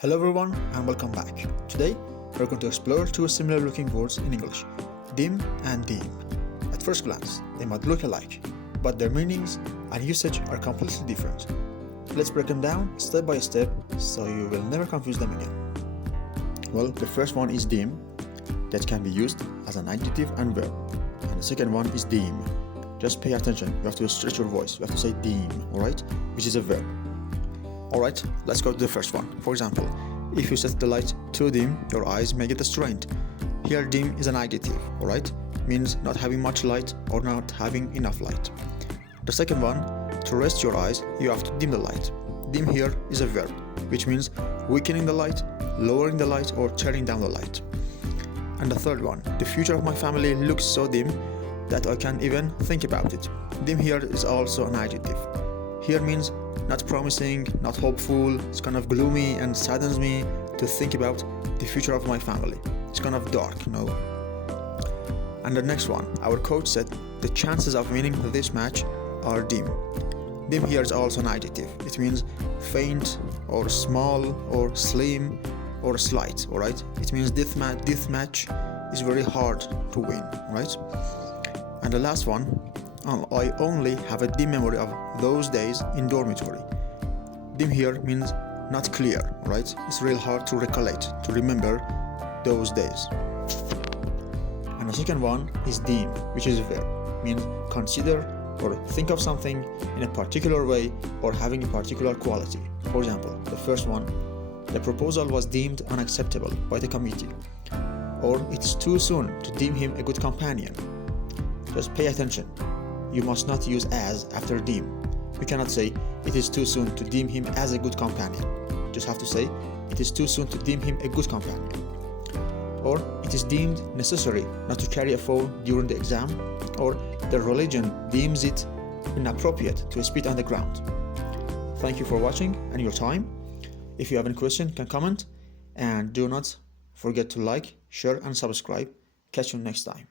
Hello everyone and welcome back. Today we're going to explore two similar looking words in English, dim and deem. At first glance, they might look alike, but their meanings and usage are completely different. Let's break them down step by step so you will never confuse them again. Well, the first one is dim, that can be used as an adjective and verb. And the second one is deem. Just pay attention, you have to stretch your voice, you have to say deem, alright? Which is a verb. Alright, let's go to the first one. For example, if you set the light too dim, your eyes may get strained. Here dim is an adjective, alright? Means not having much light or not having enough light. The second one, to rest your eyes, you have to dim the light. Dim here is a verb, which means weakening the light, lowering the light or turning down the light. And the third one, the future of my family looks so dim that I can't even think about it. Dim here is also an adjective. Here means not promising, not hopeful, it's kind of gloomy and saddens me to think about the future of my family. It's kind of dark, you know. And the next one, our coach said the chances of winning this match are dim. Dim here is also an adjective. It means faint or small or slim or slight, alright? It means this match is very hard to win, right? And the last one, I only have a dim memory of those days in dormitory. Dim here means not clear, right? It's real hard to recollect, to remember those days. And the second one is deem, which is a verb, means consider or think of something in a particular way or having a particular quality. For example, the first one, the proposal was deemed unacceptable by the committee, or it's too soon to deem him a good companion. Just pay attention. You must not use as after deem. You cannot say it is too soon to deem him as a good companion. You just have to say it is too soon to deem him a good companion. Or it is deemed necessary not to carry a phone during the exam, or the religion deems it inappropriate to spit on the ground. Thank you for watching and your time. If you have any question, can comment, and do not forget to like, share and subscribe. Catch you next time.